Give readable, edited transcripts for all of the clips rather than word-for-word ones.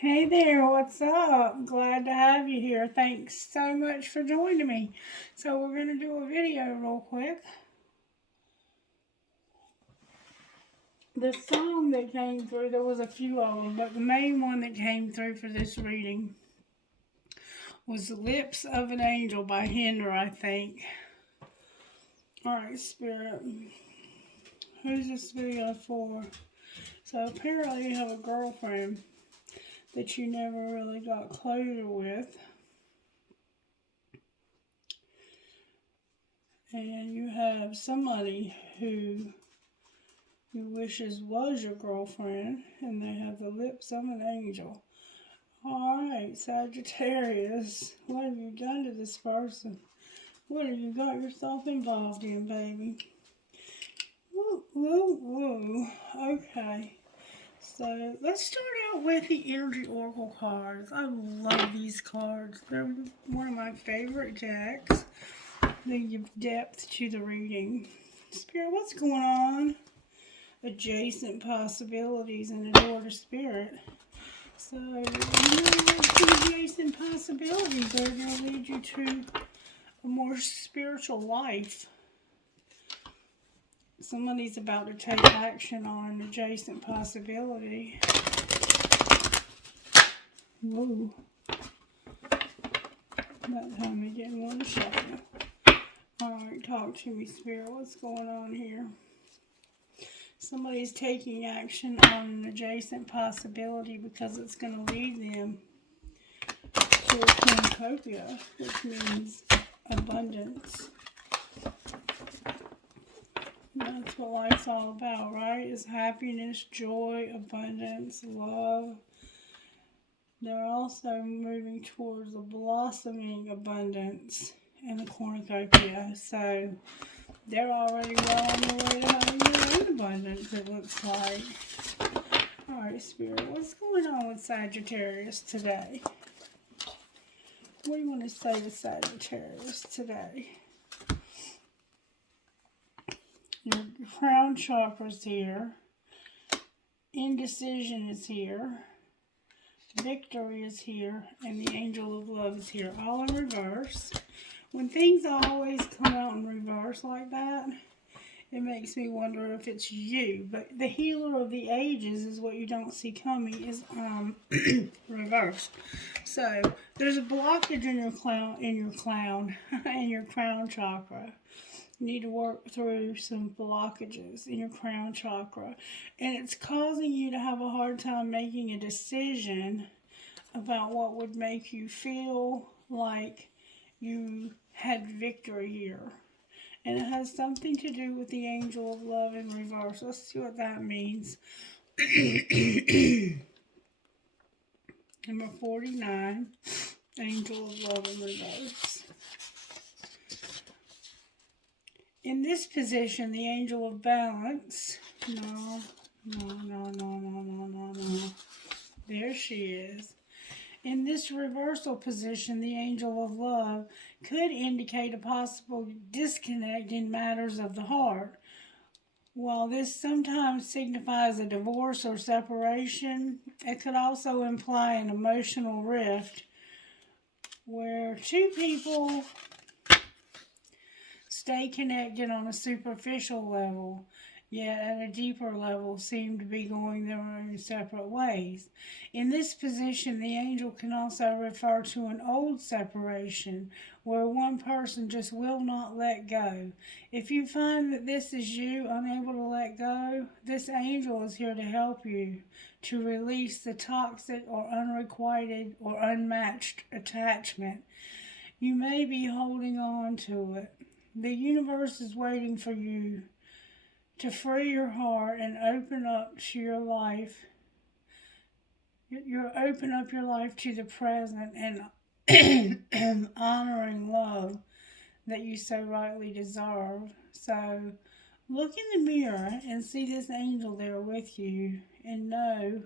Hey there, what's up? Glad to have you here. Thanks so much for joining me. So we're going to do a video real quick. The song that came through, there was a few of them, but the main one that came through for this reading was The Lips of an Angel by Hinder, I think. Alright, Spirit. Who's this video for? So apparently you have a girlfriend that you never really got closure with. And you have somebody who wishes was your girlfriend, and they have the lips of an angel. Alright, Sagittarius, what have you done to this person? What have you got yourself involved in, baby? Woo, woo, woo. Okay. So, let's start out with the Energy Oracle cards. I love these cards. They're one of my favorite decks. They give depth to the reading. Spirit, what's going on? Adjacent possibilities and a door to Spirit. So, adjacent possibilities are going to lead you to a more spiritual life. Somebody's about to take action on an adjacent possibility. Whoa. About time to get in one shot. Alright, talk to me, Spirit. What's going on here? Somebody's taking action on an adjacent possibility because it's going to lead them to a cornucopia, which means abundance. That's what life's all about, right? Is happiness, joy, abundance, love. They're also moving towards a blossoming abundance and a cornucopia. So they're already well on their way to having their own abundance, it looks like. Alright, Spirit, what's going on with Sagittarius today? What do you want to say to Sagittarius today? Your crown chakra's here. Indecision is here. Victory is here. And the angel of love is here. All in reverse. When things always come out in reverse like that, it makes me wonder if it's you. But the healer of the ages is what you don't see coming is reversed. So there's a blockage in your crown chakra. You need to work through some blockages in your crown chakra. And it's causing you to have a hard time making a decision about what would make you feel like you had victory here. And it has something to do with the angel of love in reverse. Let's see what that means. Number 49, angel of love in reverse. In this position, the angel of balance, no. There she is. In this reversal position, the angel of love could indicate a possible disconnect in matters of the heart. While this sometimes signifies a divorce or separation, it could also imply an emotional rift where two people stay connected on a superficial level, yet at a deeper level seem to be going their own separate ways. In this position, the angel can also refer to an old separation where one person just will not let go. If you find that this is you, unable to let go, this angel is here to help you to release the toxic or unrequited or unmatched attachment. You may be holding on to it. The universe is waiting for you to free your heart and open up to your life. You open up your life to the present and honoring love that you so rightly deserve. So look in the mirror and see this angel there with you and know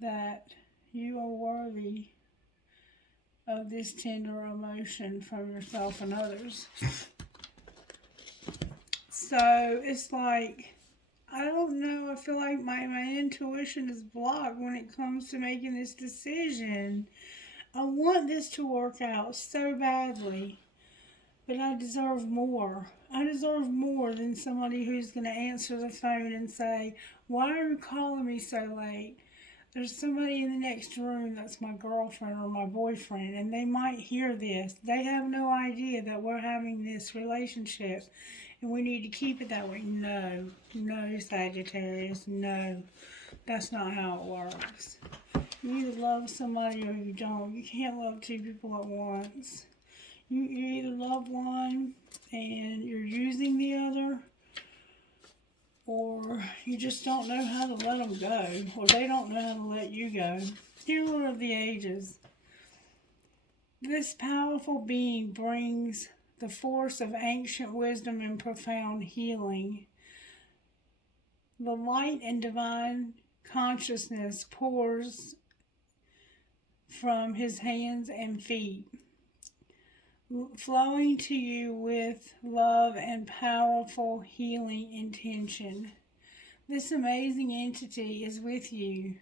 that you are worthy of this tender emotion from yourself and others. So it's like I don't know. I feel like my intuition is blocked when it comes to making this decision. I want this to work out so badly, but I deserve more. I deserve more than somebody who's going to answer the phone and say, "Why are you calling me so late?" There's somebody in the next room that's my girlfriend or my boyfriend, and they might hear this. They have no idea that we're having this relationship, and we need to keep it that way. No, no, Sagittarius, no. That's not how it works. You either love somebody or you don't. You can't love two people at once. You either love one and you're using the other, or you just don't know how to let them go, or they don't know how to let you go. Healer of the ages. This powerful being brings the force of ancient wisdom and profound healing. The light and divine consciousness pours from his hands and feet, flowing to you with love and powerful healing intention. This amazing entity is with you,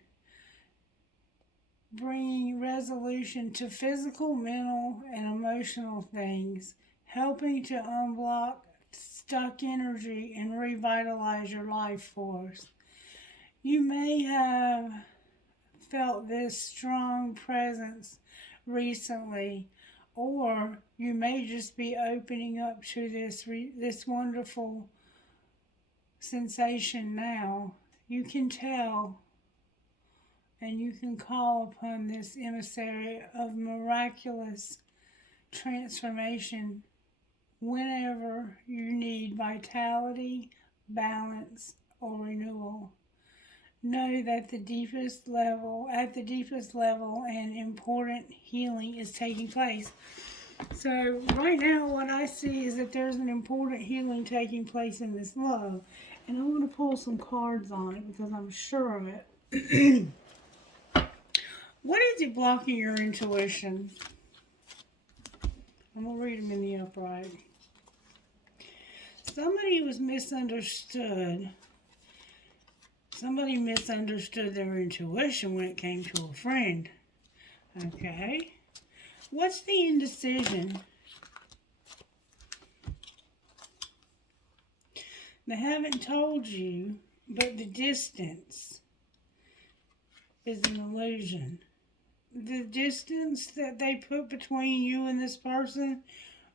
bringing resolution to physical, mental, and emotional things, helping to unblock stuck energy and revitalize your life force. You may have felt this strong presence recently, or you may just be opening up to this wonderful sensation now. You can tell and you can call upon this emissary of miraculous transformation whenever you need vitality, balance, or renewal. Know that at the deepest level, and important healing is taking place. So right now what I see is that there's an important healing taking place in this love. And I want to pull some cards on it because I'm sure of it. What is it blocking your intuition? I'm going to read them in the upright. Somebody was misunderstood. Somebody misunderstood their intuition when it came to a friend. Okay. What's the indecision? They haven't told you, but the distance is an illusion. The distance that they put between you and this person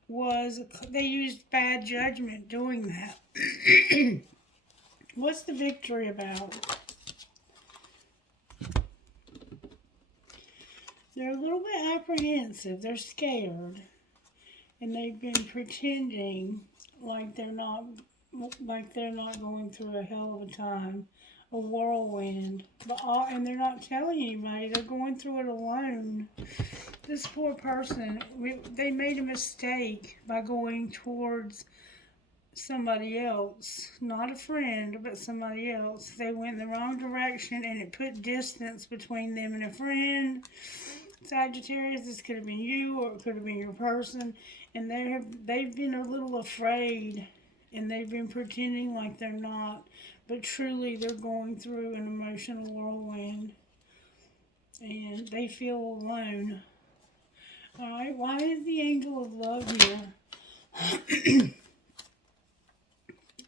was, they used bad judgment doing that. What's the victory about? They're a little bit apprehensive. They're scared. And they've been pretending like they're not going through a hell of a time, a whirlwind. And they're not telling anybody. They're going through it alone. This poor person, they made a mistake by going towards somebody else, not a friend, but somebody else. They went in the wrong direction, and it put distance between them and a friend. Sagittarius, this could have been you, or it could have been your person, and they've been a little afraid, and they've been pretending like they're not, but truly they're going through an emotional whirlwind, and they feel alone. All right, why is the angel of love here?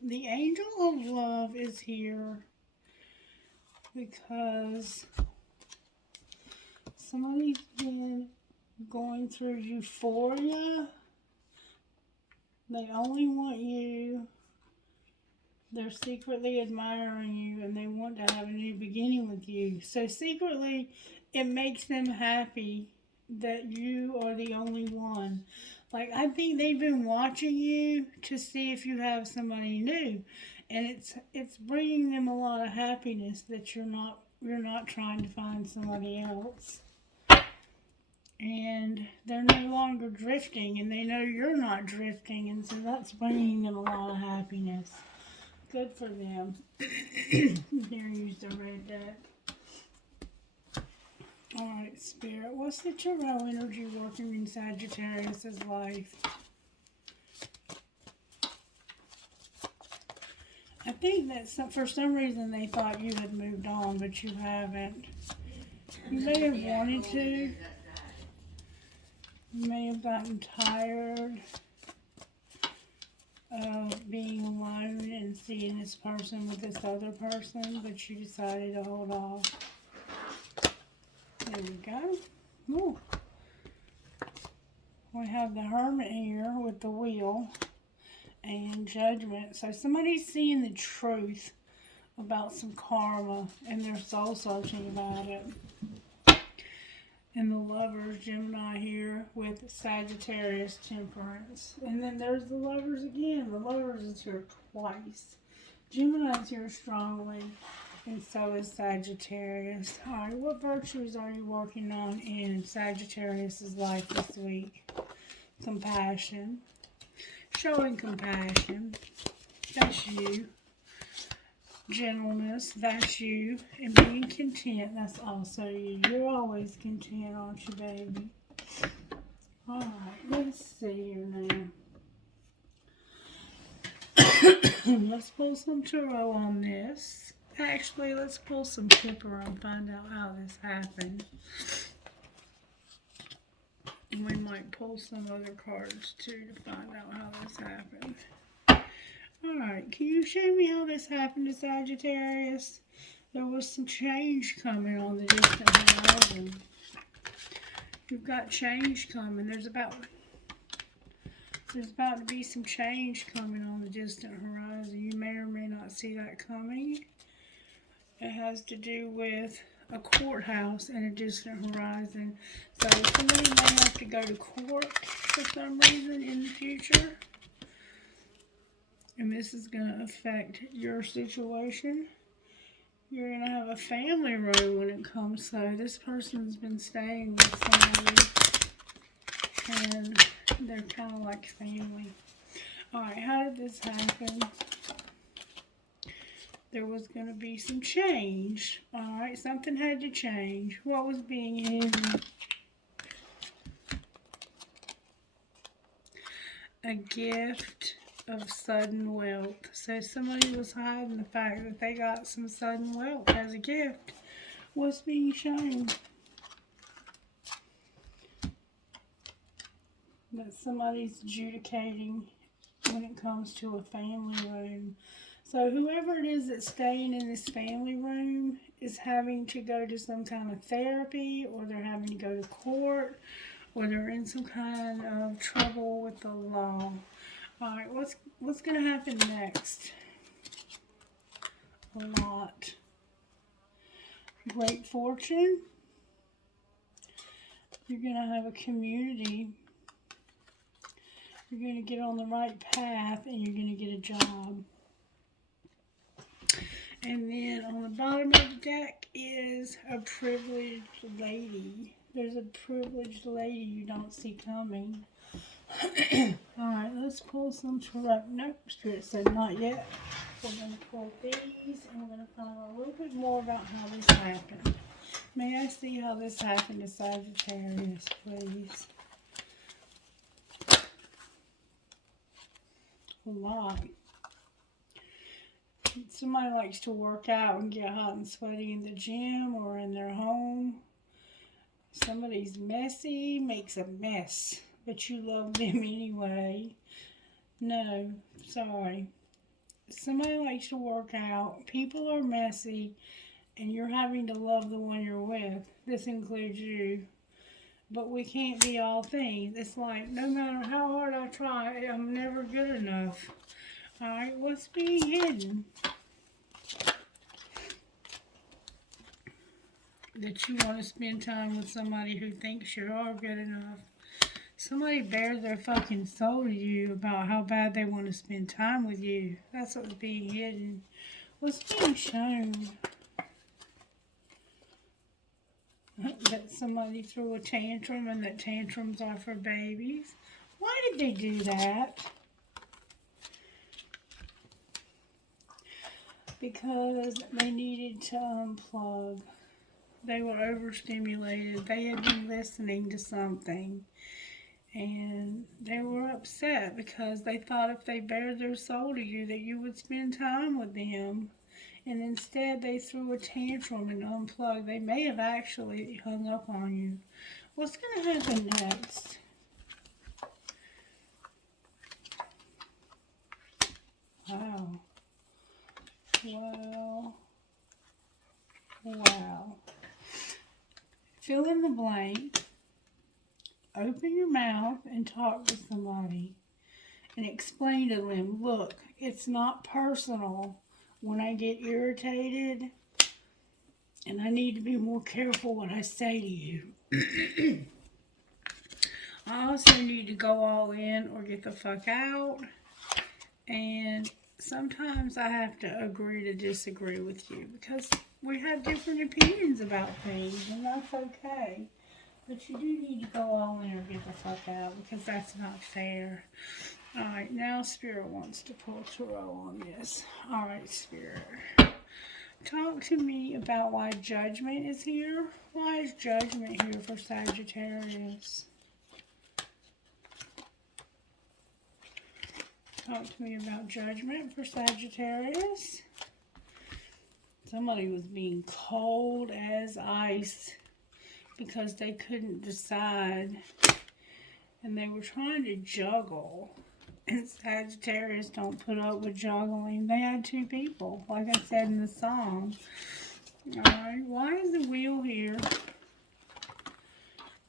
The angel of love is here because somebody's been going through euphoria. They only want you. They're secretly admiring you, and they want to have a new beginning with you. So secretly, it makes them happy that you are the only one. Like, I think they've been watching you to see if you have somebody new, and it's bringing them a lot of happiness that you're not trying to find somebody else. And they're no longer drifting, and they know you're not drifting, and so that's bringing them a lot of happiness. Good for them. Here, use the red deck. Alright, Spirit, what's the tarot energy working in Sagittarius' life? I think that for some reason they thought you had moved on, but you haven't. You may have wanted to. You may have gotten tired of being alone and seeing this person with this other person, but you decided to hold off. There we go. Ooh. We have the Hermit here with the Wheel and Judgment. So somebody's seeing the truth about some karma and they're soul searching about it. And the Lovers, Gemini here with Sagittarius, Temperance. And then there's the Lovers again. The Lovers is here twice. Gemini's here strongly, and so is Sagittarius. Alright, what virtues are you working on in Sagittarius's life this week? Compassion. Showing compassion. That's you. Gentleness, that's you. And being content, that's also you. You're always content, aren't you, baby? Alright, let's see here now. Let's pull some tarot on this. Actually, let's pull some Kipper and find out how this happened. And we might pull some other cards too to find out how this happened. Alright, can you show me how this happened to Sagittarius? There was some change coming on the distant horizon. You've got change coming. There's about to be some change coming on the distant horizon. You may or may not see that coming. It has to do with a courthouse and a distant horizon. So somebody may have to go to court for some reason in the future. And this is going to affect your situation. You're going to have a family row when it comes. So this person's been staying with somebody. And they're kind of like family. Alright, how did this happen? There was going to be some change. Alright, something had to change. What was being hidden? A gift of sudden wealth. So somebody was hiding the fact that they got some sudden wealth as a gift. What's being shown? That somebody's adjudicating when it comes to a family room. So whoever it is that's staying in this family room is having to go to some kind of therapy, or they're having to go to court, or they're in some kind of trouble with the law. Alright, what's going to happen next? A lot. Great fortune. You're going to have a community. You're going to get on the right path and you're going to get a job. And then on the bottom of the deck is a privileged lady. There's a privileged lady you don't see coming. Alright, let's pull some tarot. Nope, Spirit said not yet. We're going to pull these and we're going to find out a little bit more about how this happened. May I see how this happened to Sagittarius, please? A lot. Somebody likes to work out and get hot and sweaty in the gym or in their home. Somebody's messy, makes a mess, but you love them anyway. No, sorry. Somebody likes to work out. People are messy, and you're having to love the one you're with. This includes you. But we can't be all things. It's like, no matter how hard I try, I'm never good enough. Alright, what's being hidden? That you want to spend time with somebody who thinks you are good enough. Somebody bears their fucking soul to you about how bad they want to spend time with you. That's what's being hidden. What's being shown? That somebody threw a tantrum and that tantrums are for babies. Why did they do that? Because they needed to unplug. They were overstimulated. They had been listening to something. And they were upset because they thought if they bared their soul to you that you would spend time with them. And instead they threw a tantrum and unplugged. They may have actually hung up on you. What's going to happen next? Wow. Wow. Wow. Fill in the blank. Open your mouth and talk to somebody. And explain to them, look, it's not personal when I get irritated. And I need to be more careful what I say to you. I also need to go all in or get the fuck out. And sometimes I have to agree to disagree with you because we have different opinions about things, and that's okay. But you do need to go all in or get the fuck out because that's not fair. Alright, now Spirit wants to pull tarot on this. Alright, Spirit. Talk to me about why Judgment is here. Why is Judgment here for Sagittarius? Talk to me about Judgment for Sagittarius. Somebody was being cold as ice because they couldn't decide. And they were trying to juggle. And Sagittarius don't put up with juggling. They had two people, like I said in the song. Alright, why is the Wheel here?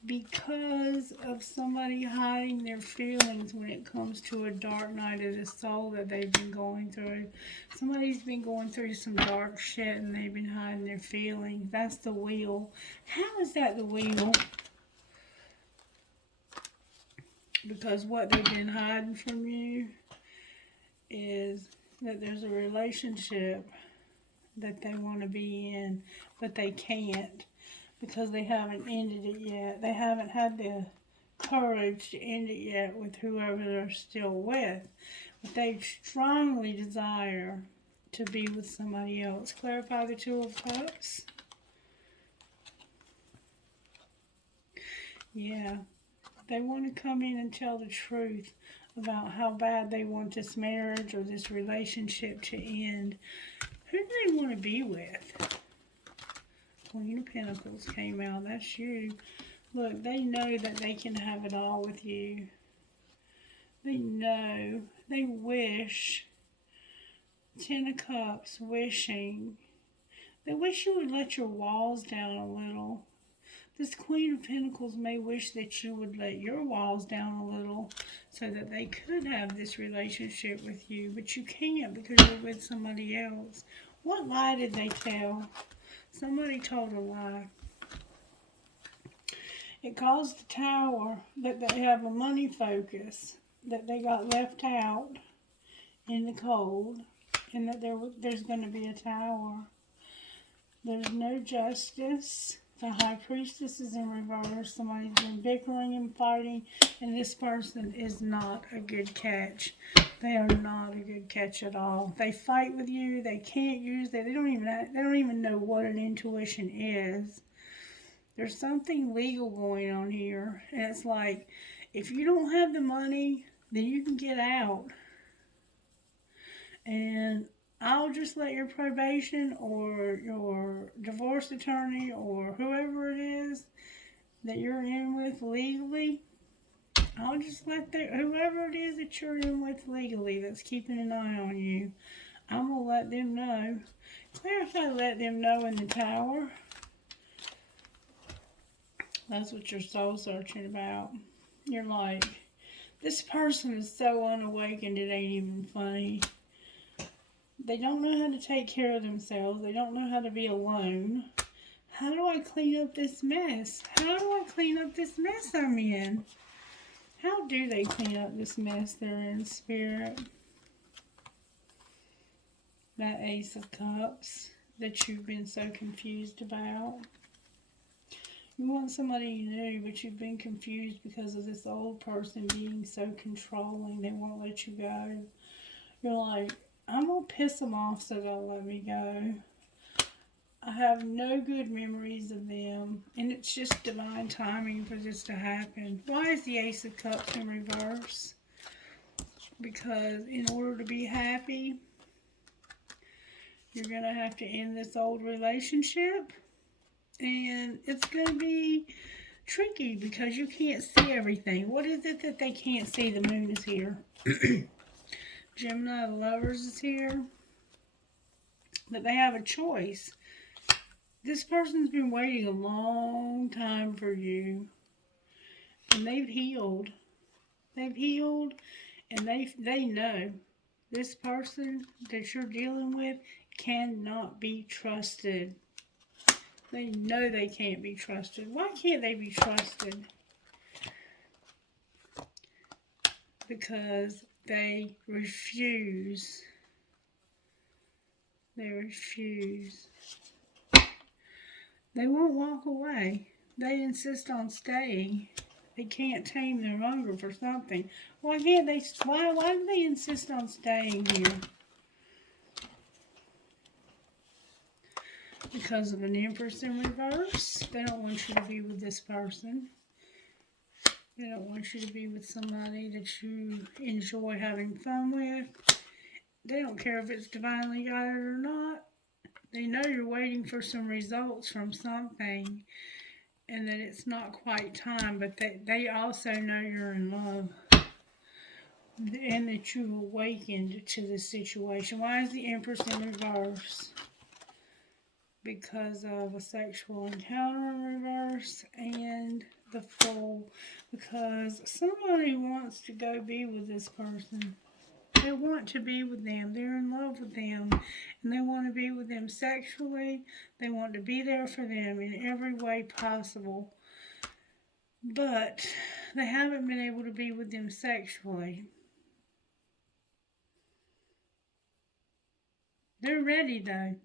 Because of somebody hiding their feelings when it comes to a dark night of the soul that they've been going through. Somebody's been going through some dark shit and they've been hiding their feelings. That's the Wheel. How is that the Wheel? Because what they've been hiding from you is that there's a relationship that they want to be in, but they can't. Because they haven't ended it yet. They haven't had the courage to end it yet with whoever they're still with. But they strongly desire to be with somebody else. Clarify the Two of Cups. Yeah. They want to come in and tell the truth about how bad they want this marriage or this relationship to end. Who do they want to be with? Queen of Pentacles came out. That's you. Look, they know that they can have it all with you. They know. They wish. Ten of Cups, wishing. They wish you would let your walls down a little. This Queen of Pentacles may wish that you would let your walls down a little so that they could have this relationship with you. But you can't because you're with somebody else. What lie did they tell? Somebody told a lie. It caused the Tower that they have a money focus, that they got left out in the cold, and that there's going to be a Tower. There's no justice. The High Priestess is in reverse. Somebody's been bickering and fighting, and this person is not a good catch. They are not a good catch at all. They fight with you. They can't use it. They don't even know what an intuition is. There's something legal going on here, and it's like, if you don't have the money, then you can get out. And I'll just let your probation or your divorce attorney or whoever it is that you're in with legally, I'll just let whoever it is that you're in with legally that's keeping an eye on you, I'm going to let them know. Clarify, let them know in the Tower. That's what you're soul searching about. You're like, this person is so unawakened it ain't even funny. They don't know how to take care of themselves. They don't know how to be alone. How do I clean up this mess? How do I clean up this mess I'm in? How do they clean up this mess they're in, Spirit? That Ace of Cups that you've been so confused about. You want somebody new, but you've been confused because of this old person being so controlling. They won't let you go. You're like, I'm going to piss them off so they'll let me go. I have no good memories of them. And it's just divine timing for this to happen. Why is the Ace of Cups in reverse? Because in order to be happy, you're going to have to end this old relationship. And it's going to be tricky because you can't see everything. What is it that they can't see? The Moon is here. Gemini, the Lovers is here. That they have a choice. This person's been waiting a long time for you. And they've healed. They've healed. And they know this person that you're dealing with cannot be trusted. They know they can't be trusted. Why can't they be trusted? Because they refuse. They refuse. They won't walk away. They insist on staying. They can't tame their hunger for something. Why can't they? Why do they insist on staying here? Because of an Empress in reverse. They don't want you to be with this person. They don't want you to be with somebody that you enjoy having fun with. They don't care if it's divinely guided or not. They know you're waiting for some results from something. And that it's not quite time, but they also know you're in love. And that you've awakened to this situation. Why is the Empress in reverse? Because of a sexual encounter in reverse and the Fool. Because somebody wants to go be with this person. They want to be with them. They're in love with them. And they want to be with them sexually. They want to be there for them in every way possible. But they haven't been able to be with them sexually. They're ready though.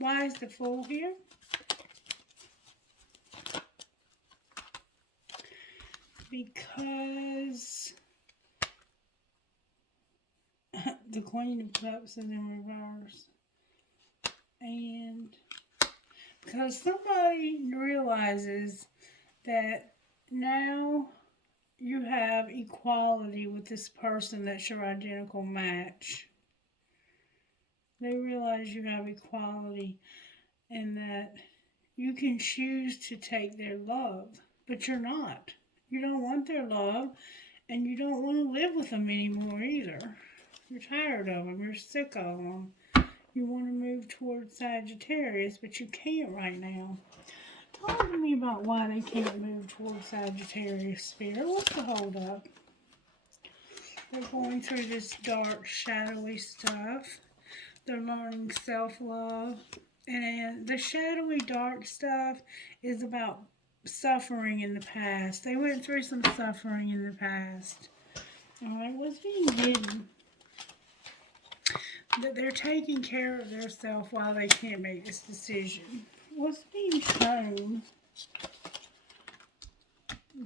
Why is the Fool here? Because the Queen of Cups is in reverse. And because somebody realizes that now you have equality with this person that's your identical match. They realize you have equality and that you can choose to take their love, but you're not. You don't want their love, and you don't want to live with them anymore either. You're tired of them. You're sick of them. You want to move towards Sagittarius, but you can't right now. Talk to me about why they can't move towards Sagittarius, Spirit. What's the hold up? They're going through this dark, shadowy stuff. They're learning self-love. And the shadowy, dark stuff is about suffering in the past. They went through some suffering in the past. Alright, what's being hidden? That they're taking care of themselves while they can't make this decision. What's being shown?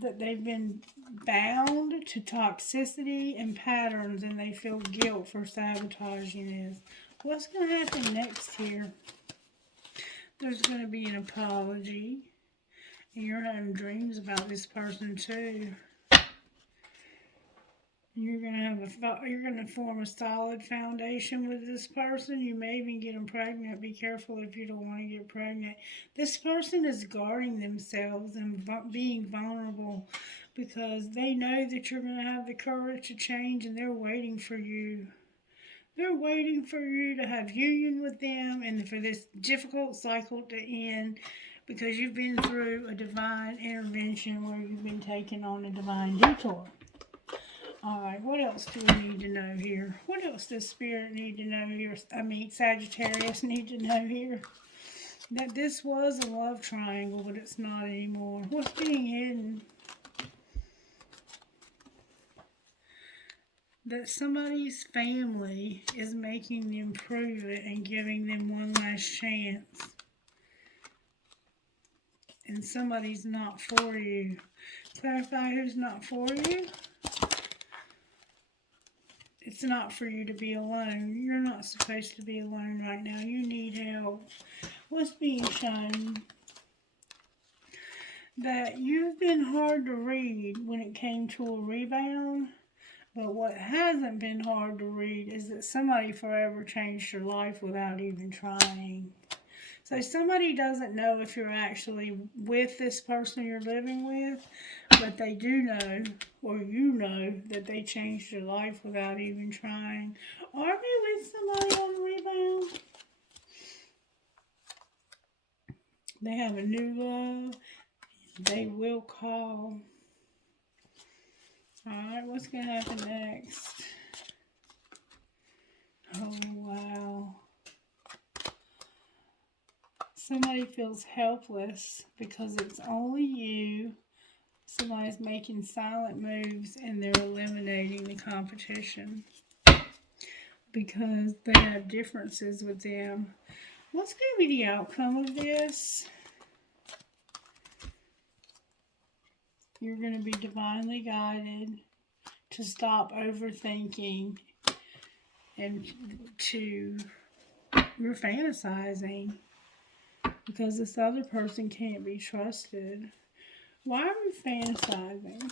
That they've been bound to toxicity and patterns and they feel guilt for sabotaging this. What's going to happen next here? There's going to be an apology. And you're having dreams about this person too. You're going to form a solid foundation with this person. You may even get them pregnant. Be careful if you don't want to get pregnant. This person is guarding themselves and being vulnerable because they know that you're going to have the courage to change and they're waiting for you. They're waiting for you to have union with them and for this difficult cycle to end because you've been through a divine intervention where you've been taken on a divine detour. Alright, what else do we need to know here? What else does Spirit need to know here? Sagittarius need to know here. That this was a love triangle, but it's not anymore. What's being hidden? That somebody's family is making them prove it and giving them one last chance. And somebody's not for you. Clarify who's not for you. It's not for you to be alone. You're not supposed to be alone right now. You need help. What's being shown? that you've been hard to read when it came to a rebound. But what hasn't been hard to read is that somebody forever changed your life without even trying. So somebody doesn't know if you're actually with this person you're living with, but they do know, or you know, that they changed your life without even trying. Are they with somebody on a rebound? They have a new love. They will call. Alright, what's going to happen next? Oh, wow. Somebody feels helpless because it's only you. Somebody's making silent moves and they're eliminating the competition because they have differences with them. What's going to be the outcome of this? You're going to be divinely guided to stop overthinking and you're fantasizing because this other person can't be trusted. Why are we fantasizing?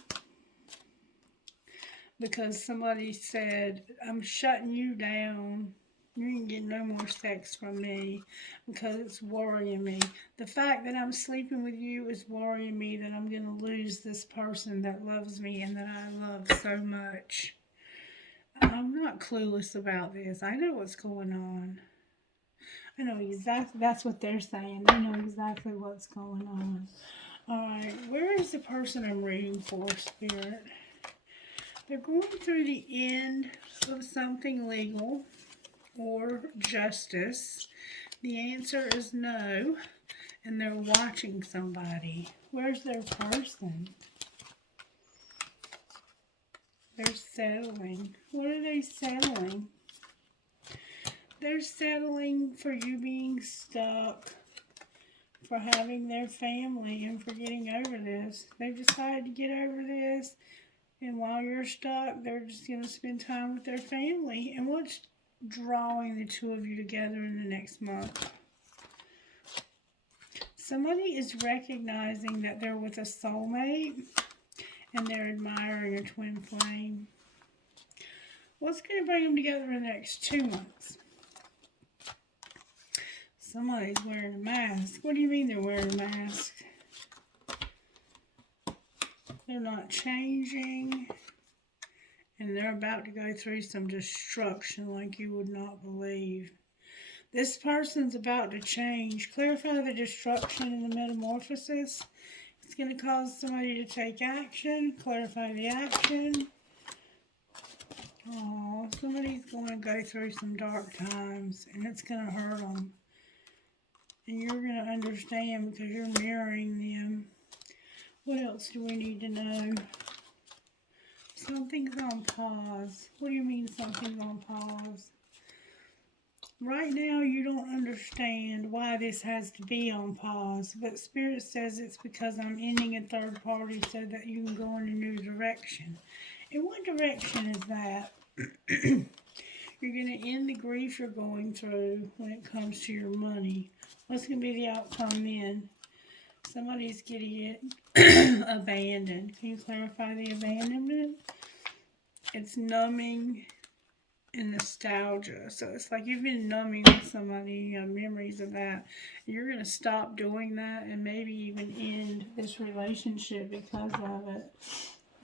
Because somebody said, I'm shutting you down. You ain't getting no more sex from me because it's worrying me. The fact that I'm sleeping with you is worrying me that I'm going to lose this person that loves me and that I love so much. I'm not clueless about this. I know what's going on. I know exactly, that's what they're saying. They know exactly what's going on. Alright, where is the person I'm reading for, Spirit? They're going through the end of something legal or justice. The answer is no, and they're watching somebody. Where's their person? They're settling. What are they settling? They're settling for you being stuck, for having their family, and for getting over this. They've decided to get over this, and while you're stuck, they're just going to spend time with their family. And what's drawing the two of you together in the next month? Somebody is recognizing that they're with a soulmate, and they're admiring a twin flame. What's going to bring them together in the next 2 months? Somebody's wearing a mask. What do you mean they're wearing a mask? They're not changing. And they're about to go through some destruction like you would not believe. This person's about to change. Clarify the destruction and the metamorphosis. It's going to cause somebody to take action. Clarify the action. Oh, somebody's going to go through some dark times, and it's going to hurt them. And you're going to understand because you're mirroring them. What else do we need to know? Something's on pause. What do you mean something's on pause? Right now you don't understand why this has to be on pause, but Spirit says it's because I'm ending a third party so that you can go in a new direction. And what direction is that? You're going to end the grief you're going through when it comes to your money. What's going to be the outcome then? Somebody's getting it abandoned. Can you clarify the abandonment? It's numbing and nostalgia. So it's like you've been numbing with somebody, you have memories of that. You're going to stop doing that and maybe even end this relationship because of it.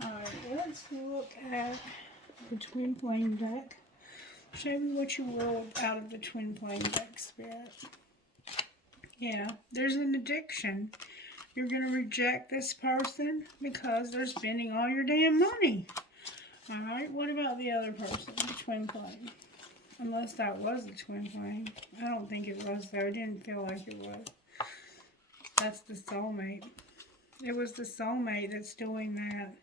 Alright, let's look at the Twin Flame deck. Show me what you will out of the Twin Flame deck, Spirit. Yeah, there's an addiction. You're going to reject this person because they're spending all your damn money. Alright, what about the other person, the Twin Flame? Unless that was the Twin Flame. I don't think it was, though. It didn't feel like it was. That's the soulmate. It was the soulmate that's doing that.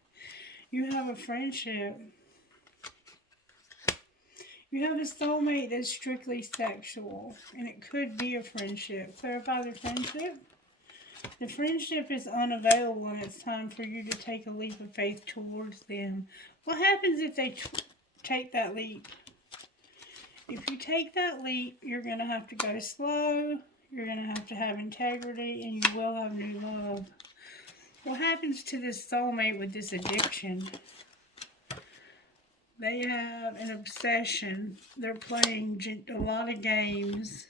You have a friendship. You have a soulmate that's strictly sexual, and it could be a friendship. Clarify the friendship. The friendship is unavailable, and it's time for you to take a leap of faith towards them. What happens if they take that leap? If you take that leap, you're going to have to go slow, you're going to have integrity, and you will have new love. happens to this soulmate with this addiction? They have an obsession. They're playing a lot of games,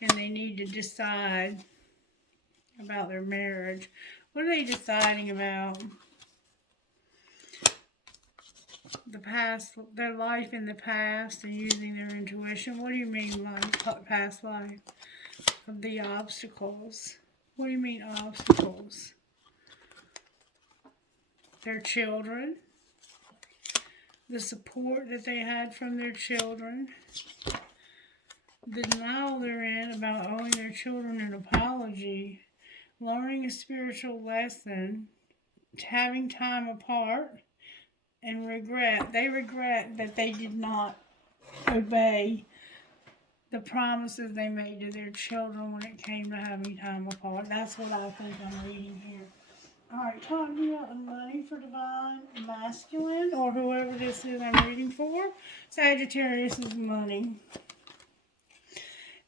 and they need to decide about their marriage. What are they deciding about? The past, their life in the past, and using their intuition. What do you mean, past life? Of the obstacles. What do you mean, obstacles? Their children. The support that they had from their children. The denial they're in about owing their children an apology. Learning a spiritual lesson. Having time apart. And regret. They regret that they did not obey the promises they made to their children when it came to having time apart. That's what I think I'm reading here. Alright, talk to me about the money for divine masculine, or whoever this is I'm reading for. Sagittarius is money.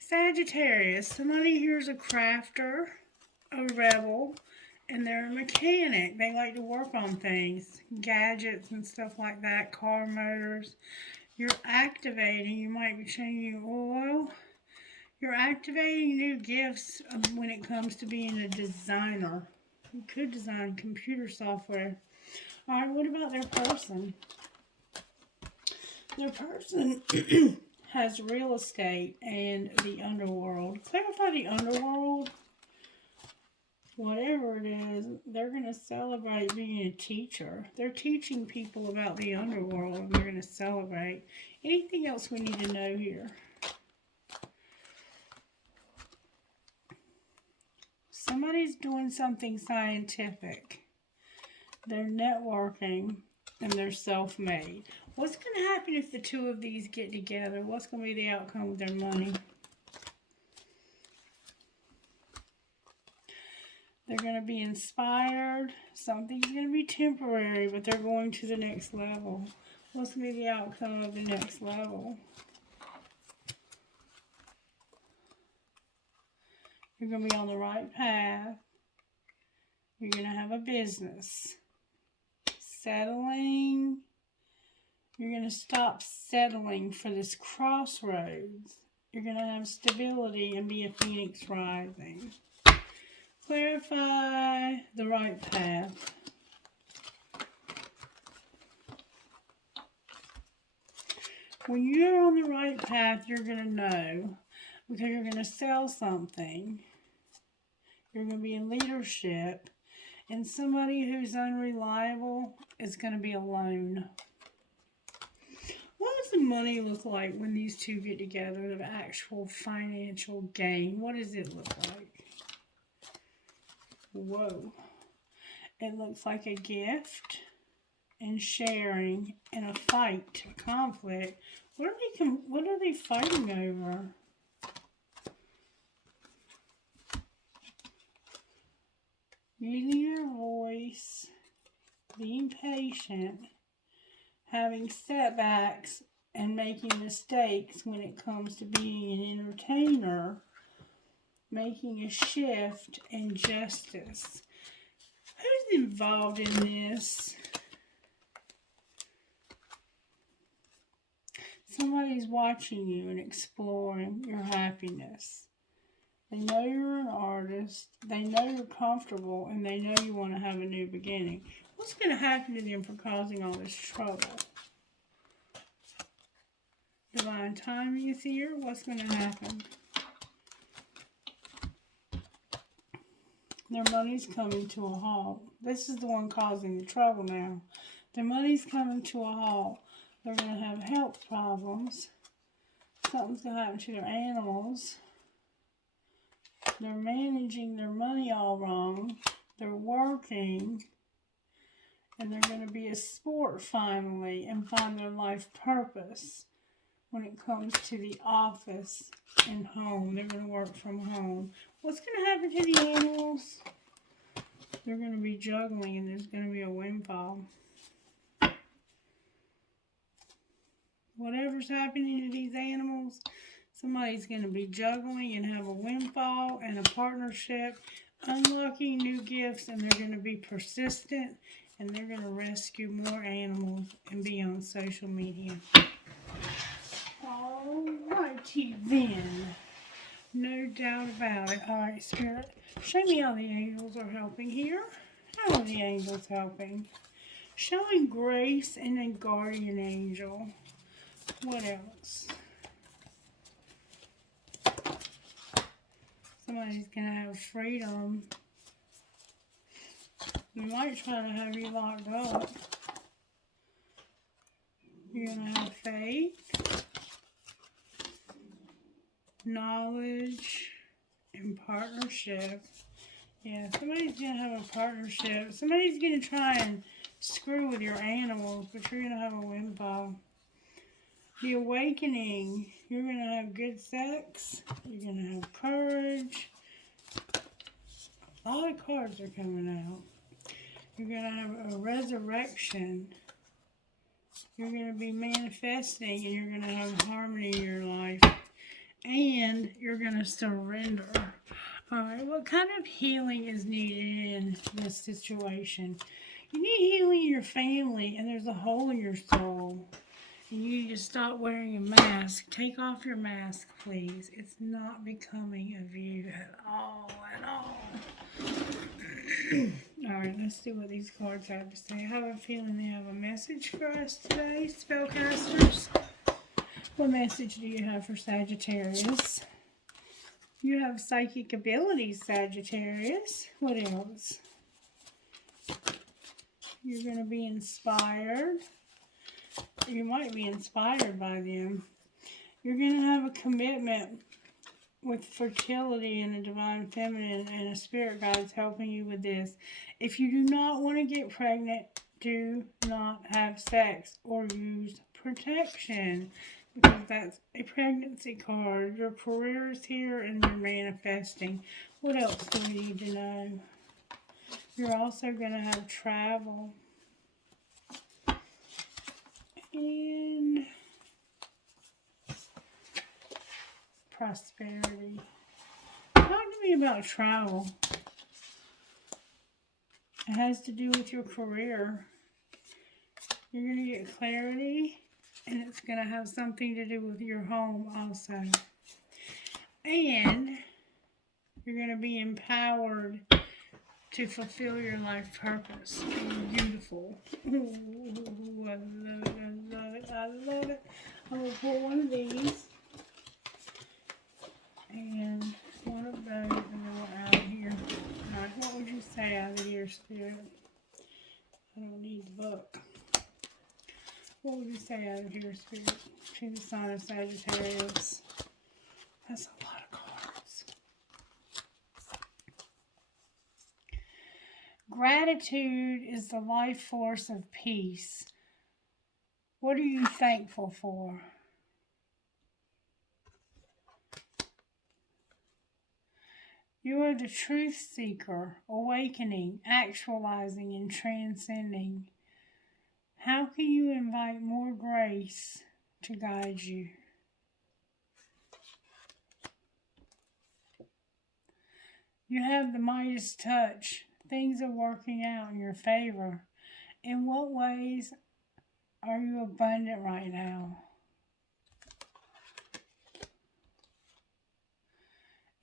Sagittarius, the money here is a crafter, a rebel, and they're a mechanic. They like to work on things, gadgets and stuff like that, car motors. You're activating, you might be changing oil. You're activating new gifts when it comes to being a designer. You could design computer software. Alright, what about their person? Their person has real estate and the underworld. Clarify the underworld. Whatever it is, they're going to celebrate being a teacher. They're teaching people about the underworld, and they're going to celebrate. Anything else we need to know here? Somebody's doing something scientific. They're networking, and they're self-made. What's going to happen if the two of these get together? What's going to be the outcome of their money? They're going to be inspired. Something's going to be temporary, but they're going to the next level. What's going to be the outcome of the next level? You're going to be on the right path. You're going to have a business. Settling. You're going to stop settling for this crossroads. You're going to have stability and be a phoenix rising. Clarify the right path. When you're on the right path, you're going to know, because you're going to sell something. You're going to be in leadership, and somebody who's unreliable is going to be alone. What does the money look like when these two get together, the actual financial gain? What does it look like? Whoa. It looks like a gift and sharing and a fight, a conflict. What are they fighting over? Using your voice, being patient, having setbacks, and making mistakes when it comes to being an entertainer, making a shift in justice. Who's involved in this? Somebody's watching you and exploring your happiness. They know you're an artist, they know you're comfortable, and they know you want to have a new beginning. What's going to happen to them for causing all this trouble? Divine timing is here. What's going to happen? Their money's coming to a halt. This is the one causing the trouble now. Their money's coming to a halt. They're going to have health problems. Something's going to happen to their animals. They're managing their money all wrong. They're working. And they're going to be a sport finally and find their life purpose when it comes to the office and home. They're going to work from home. What's going to happen to the animals? They're going to be juggling, and there's going to be a windfall. Whatever's happening to these animals, somebody's going to be juggling and have a windfall and a partnership unlocking new gifts, and they're going to be persistent, and they're going to rescue more animals and be on social media. Alrighty then. No doubt about it. Alright, Spirit, show me how the angels are helping here. How are the angels helping? Showing grace and a guardian angel. What else? Somebody's going to have freedom. They might try to have you locked up. You're going to have faith, knowledge, and partnership. Yeah, somebody's going to have a partnership. Somebody's going to try and screw with your animals, but you're going to have a windfall. The awakening. You're going to have good sex. You're going to have courage. A lot of cards are coming out. You're going to have a resurrection. You're going to be manifesting, and you're going to have harmony in your life. And you're going to surrender. Alright, what kind of healing is needed in this situation? You need healing in your family, and there's a hole in your soul. And you need to stop wearing a mask. Take off your mask, please. It's not becoming of you at all, Alright, let's see what these cards have to say. I have a feeling they have a message for us today, spellcasters. What message do you have for Sagittarius? You have psychic abilities, Sagittarius. What else? You're going to be inspired. You might be inspired by them. You're going to have a commitment with fertility and a divine feminine, and a spirit guide's helping you with this. If you do not want to get pregnant, do not have sex or use protection, because that's a pregnancy card. Your career is here and you're manifesting. What else do we need to know? You're also going to have travel. And prosperity. Talk to me about travel. It has to do with your career. You're going to get clarity, and it's going to have something to do with your home also. And you're going to be empowered to fulfill your life purpose. Beautiful. Ooh, I love it, I love it, I love it. I'm going to pull one of these and one of those, and then we're out of here. Alright, what would you say out of here, Spirit? I don't need the book. What would you say out of here, Spirit? To the sign of Sagittarius. That's a lot of cards. Gratitude is the life force of peace. What are you thankful for? You are the truth seeker, awakening, actualizing, and transcending. How can you invite more grace to guide you? You have the Midas touch. Things are working out in your favor. In what ways are you abundant right now?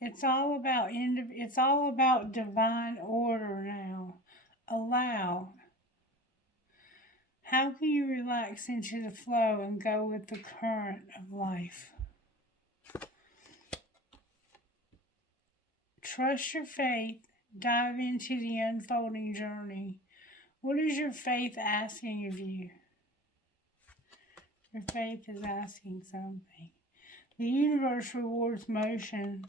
It's all about divine order now. Allow. How can you relax into the flow and go with the current of life? Trust your faith. Dive into the unfolding journey. What is your faith asking of you? Your faith is asking something. The universe rewards motion.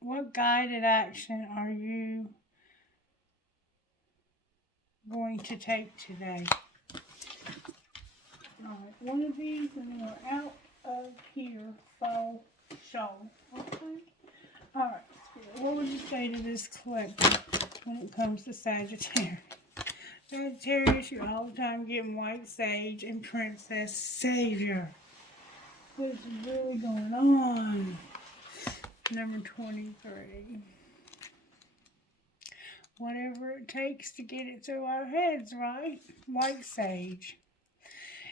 What guided action are you going to take today? Alright, one of these, and then we're out of here for show. Okay? Alright, what would you say to this collector when it comes to Sagittarius? Sagittarius, you're all the time getting White Sage and Princess Savior. What is really going on? Number 23. Whatever it takes to get it through our heads, right? White sage.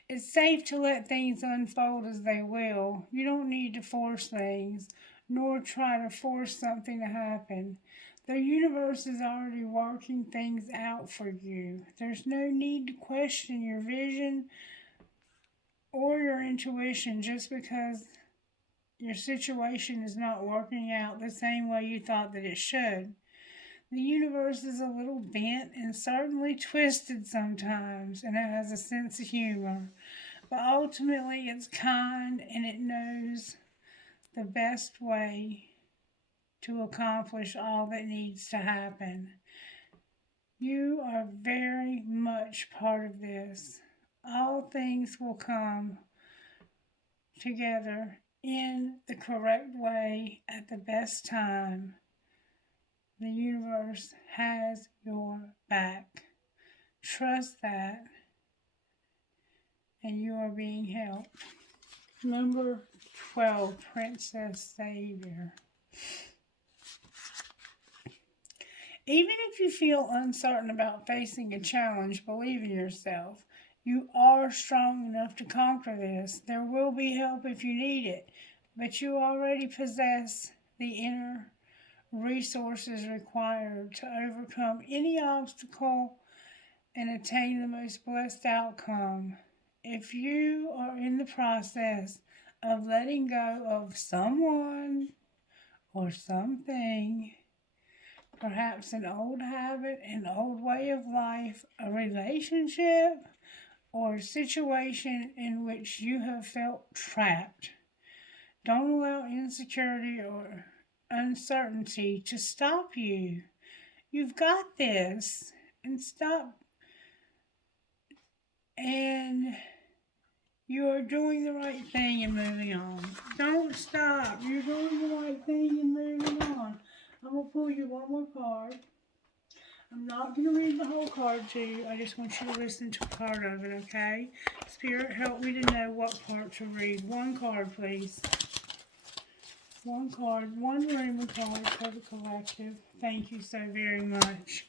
It's safe to let things unfold as they will. You don't need to force things, nor try to force something to happen. The universe is already working things out for you. There's no need to question your vision or your intuition just because your situation is not working out the same way you thought that it should. The universe is a little bent and certainly twisted sometimes, and it has a sense of humor. But ultimately, it's kind and it knows the best way to accomplish all that needs to happen. You are very much part of this. All things will come together in the correct way at the best time. The universe has your back. Trust that, and you are being helped. Number 12, Princess Savior. Even if you feel uncertain about facing a challenge, believe in yourself. You are strong enough to conquer this. There will be help if you need it, but you already possess the inner resources required to overcome any obstacle and attain the most blessed outcome. If you are in the process of letting go of someone or something, perhaps an old habit, an old way of life, a relationship, or a situation in which you have felt trapped, don't allow insecurity or uncertainty to stop you. You've got this. And stop. And you are doing the right thing and moving on. Don't stop. You're doing the right thing and moving on. I'm going to pull you one more card. I'm not going to read the whole card to you. I just want you to listen to part of it, okay? Spirit, help me to know what part to read. One card, please. One card, one Rainbow card for the collective. Thank you so very much.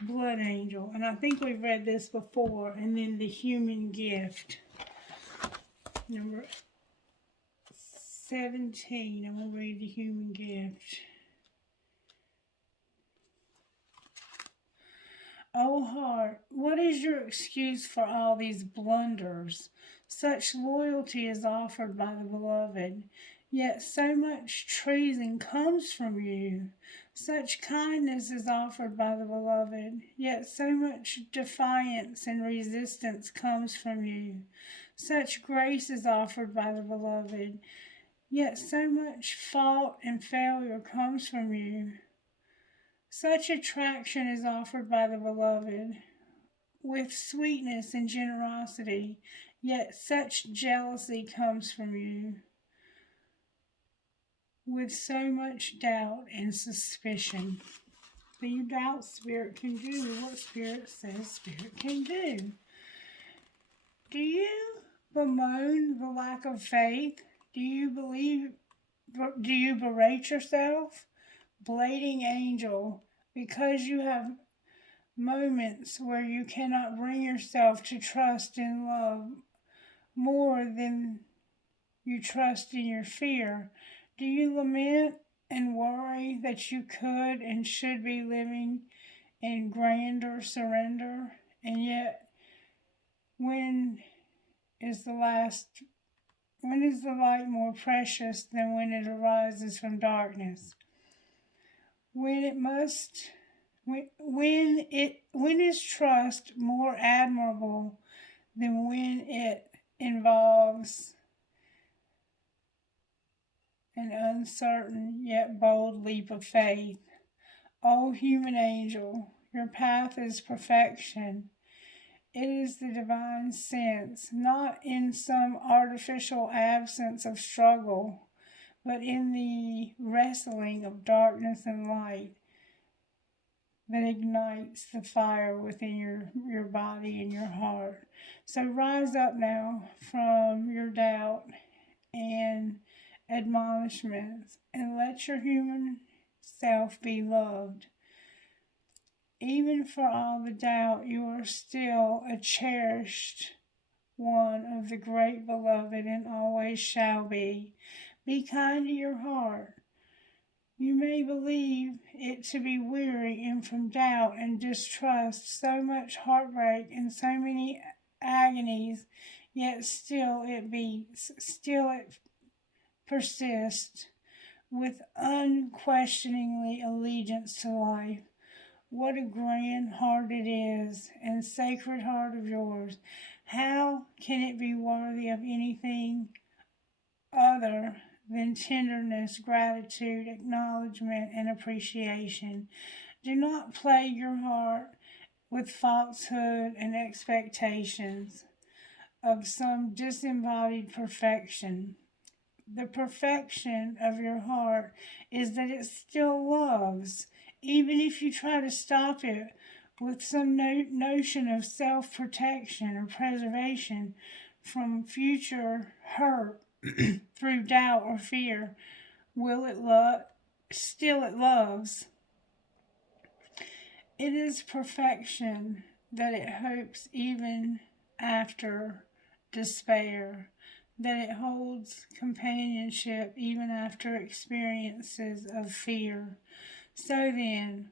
Blood Angel. And I think we've read this before. And then the Human Gift. Number 17. I'm going to read the Human Gift. Oh heart, what is your excuse for all these blunders? Such loyalty is offered by the beloved, yet so much treason comes from you. Such kindness is offered by the beloved, yet so much defiance and resistance comes from you. Such grace is offered by the beloved, yet so much fault and failure comes from you. Such attraction is offered by the beloved, with sweetness and generosity, yet such jealousy comes from you, with so much doubt and suspicion. Do you doubt Spirit can do what Spirit says Spirit can do? Do you bemoan the lack of faith? Do you berate yourself? Blading Angel, because you have moments where you cannot bring yourself to trust in love more than you trust in your fear. Do you lament and worry that you could and should be living in grander surrender? And yet, when is the light more precious than when it arises from darkness? When is trust more admirable than when it involves an uncertain yet bold leap of faith? O human angel, your path is perfection. It is the divine sense, not in some artificial absence of struggle, but in the wrestling of darkness and light that ignites the fire within your body and your heart. So rise up now from your doubt and admonishments and let your human self be loved. Even for all the doubt, you are still a cherished one of the great beloved and always shall be. Be kind to your heart. You may believe it to be weary and from doubt and distrust, so much heartbreak and so many agonies, yet still it beats, still it persists with unquestioningly allegiance to life. What a grand heart it is, and sacred heart of yours. How can it be worthy of anything other than tenderness, gratitude, acknowledgement, and appreciation? Do not plague your heart with falsehood and expectations of some disembodied perfection. The perfection of your heart is that it still loves, even if you try to stop it with some notion of self protection or preservation from future hurt through doubt or fear. Will it love? Still, it loves. It is perfection that it hopes even after despair, that it holds companionship even after experiences of fear. So then,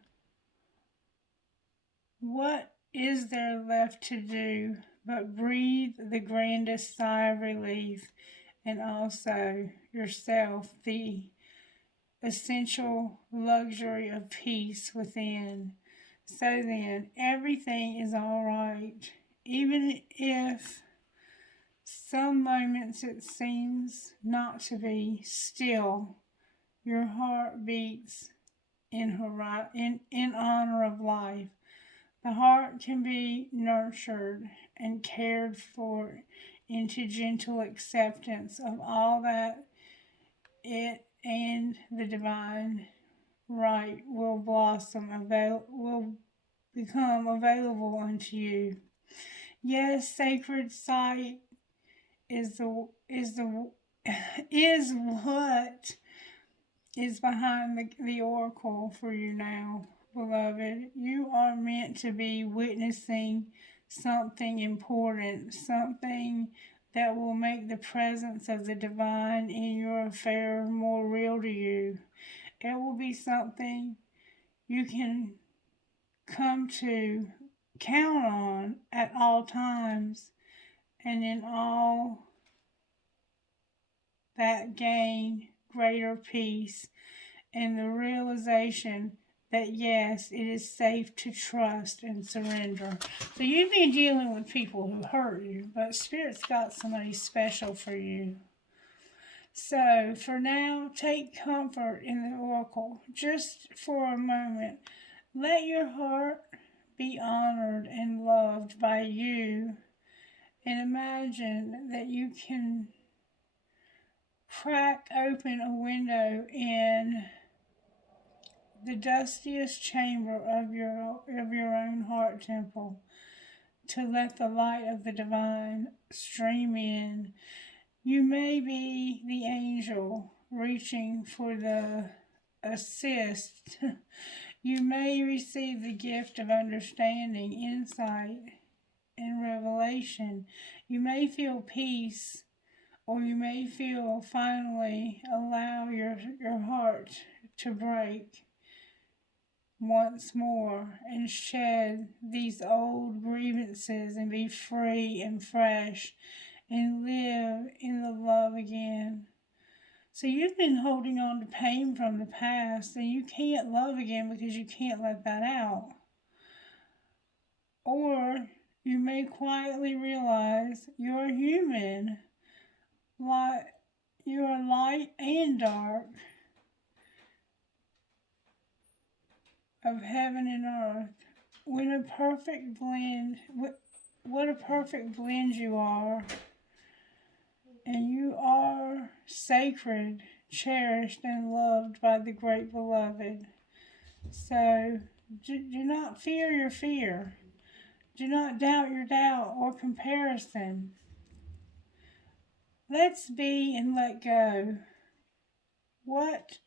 what is there left to do but breathe the grandest sigh of relief, and also yourself the essential luxury of peace within? So then, everything is all right, even if some moments it seems not to be. Still, your heart beats in honor of life. The heart can be nurtured and cared for into gentle acceptance of all that it and the divine right will will become available unto you. Yes, sacred sight is what is behind the oracle for you now, beloved. You are meant to be witnessing something important, something that will make the presence of the divine in your affair more real to you. It will be something you can come to count on at all times, and in all that gain greater peace and the realization that yes, it is safe to trust and surrender. So you've been dealing with people who hurt you, but Spirit's got somebody special for you. So for now, take comfort in the oracle just for a moment. Let your heart be honored and loved by you, and imagine that you can crack open a window in the dustiest chamber of your own heart temple to let the light of the divine stream in. You may be the angel reaching for the assist. You may receive the gift of understanding, insight, and revelation. You may feel peace, or you may feel finally allow your heart to break once more and shed these old grievances and be free and fresh and live in the love again. So you've been holding on to pain from the past, and you can't love again because you can't let that out. Or you may quietly realize you're human, like you are light and dark, of heaven and earth. What a perfect blend you are. And you are sacred, cherished, and loved by the great beloved. So do not fear your fear. Do not doubt your doubt or comparison. Let's be and let go. What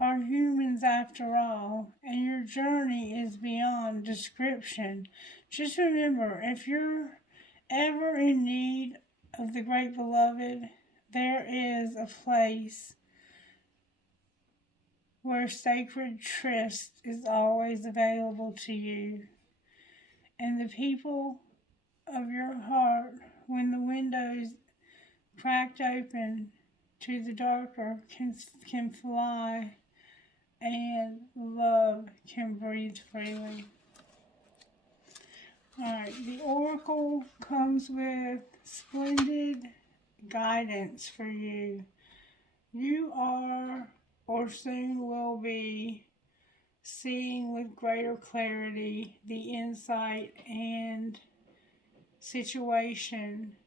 are humans after all, and your journey is beyond description. Just remember, if you're ever in need of the great beloved, there is a place where sacred tryst is always available to you. And the people of your heart, when the windows cracked open to the darker, can fly, and love can breathe freely. Alright, the oracle comes with splendid guidance for you. You are, or soon will be, seeing with greater clarity the insight and situation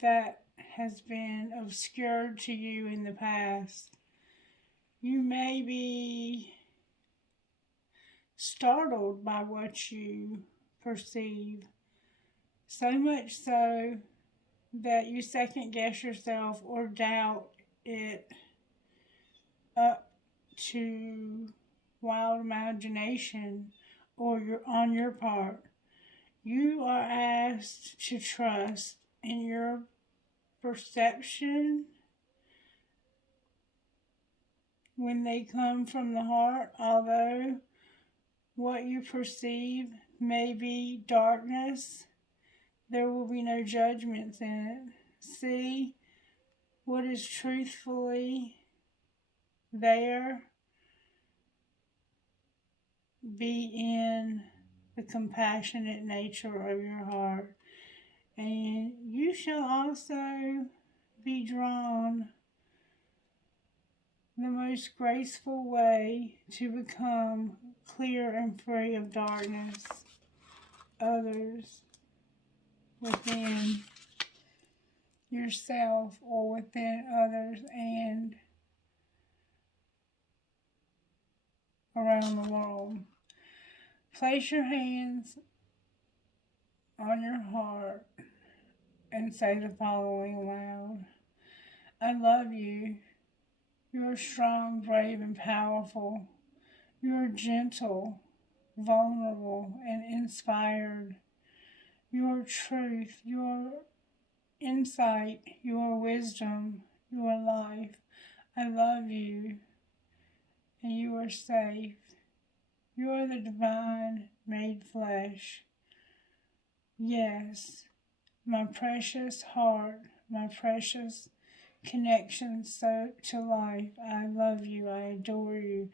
that has been obscured to you in the past. You may be startled by what you perceive, so much so that you second guess yourself or doubt it up to wild imagination or on your part. You are asked to trust in your perception when they come from the heart, although what you perceive may be darkness, there will be no judgments in it. See what is truthfully there. Be in the compassionate nature of your heart. And you shall also be drawn the most graceful way to become clear and free of darkness, others, within yourself or within others and around the world. Place your hands on your heart and say the following aloud. I love you. You are strong, brave, and powerful. You are gentle, vulnerable, and inspired. Your truth, your insight, your wisdom, your life. I love you, and you are safe. You are the divine made flesh. Yes, my precious heart, my precious connection to life. I love you. I adore you.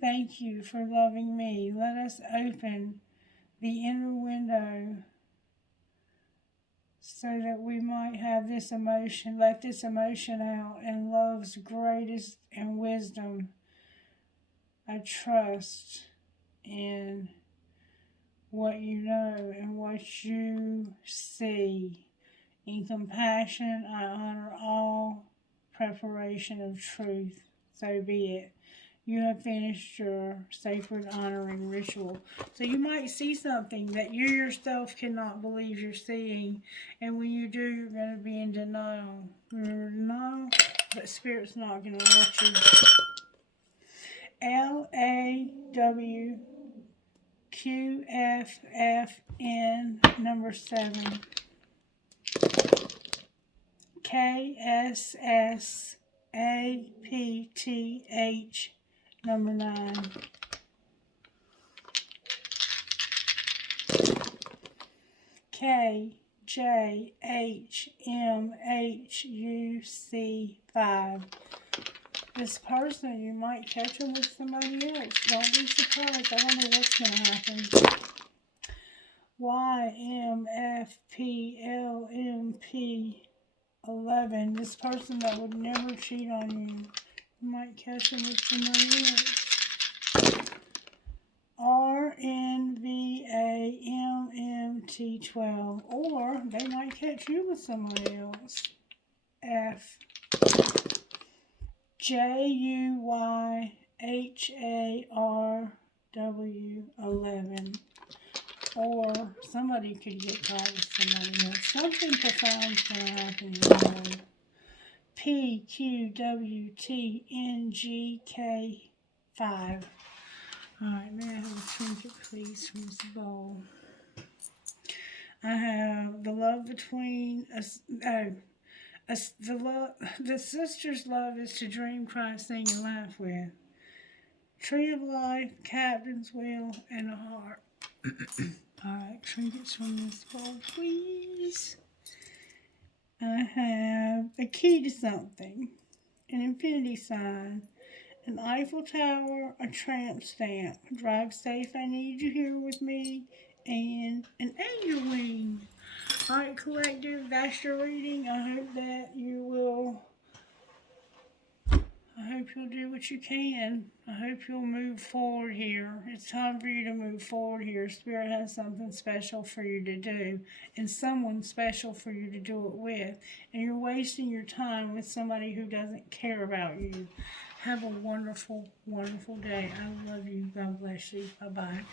Thank you for loving me. Let us open the inner window so that we might have this emotion, let this emotion out in love's greatest and wisdom. I trust in what you know and what you see. In compassion, I honor all preparation of truth. So be it. You have finished your sacred honoring ritual. So you might see something that you yourself cannot believe you're seeing. And when you do, you're going to be in denial. You're in denial, but Spirit's not going to let you. LAWQFFN number 7. KSSAPTH number 9. KJHMHUC 5. This person, you might catch them with somebody else. Don't be surprised. I don't know what's going to happen. YMFPLMP 11. This person that would never cheat on you. You might catch them with somebody else. RNVAMMT12. Or they might catch you with somebody else. F. JUYHARW11. Or somebody could get caught with somebody else. Something profound's going to happen. PQWTNGK5. 5. Alright, may I have a trinket, please, from this bowl? I have the love between us. The sister's love is to dream, cry, sing, and laugh with. Tree of life, captain's wheel, and a heart. Alright, trinkets from this bowl, please. I have a key to something, an infinity sign, an Eiffel Tower, a tramp stamp, drive safe, I need you here with me, and an angel wing. Alright, collective, that's your reading. I hope that you will, I hope you'll do what you can. I hope you'll move forward here. It's time for you to move forward here. Spirit has something special for you to do, and someone special for you to do it with. And you're wasting your time with somebody who doesn't care about you. Have a wonderful, wonderful day. I love you. God bless you. Bye-bye.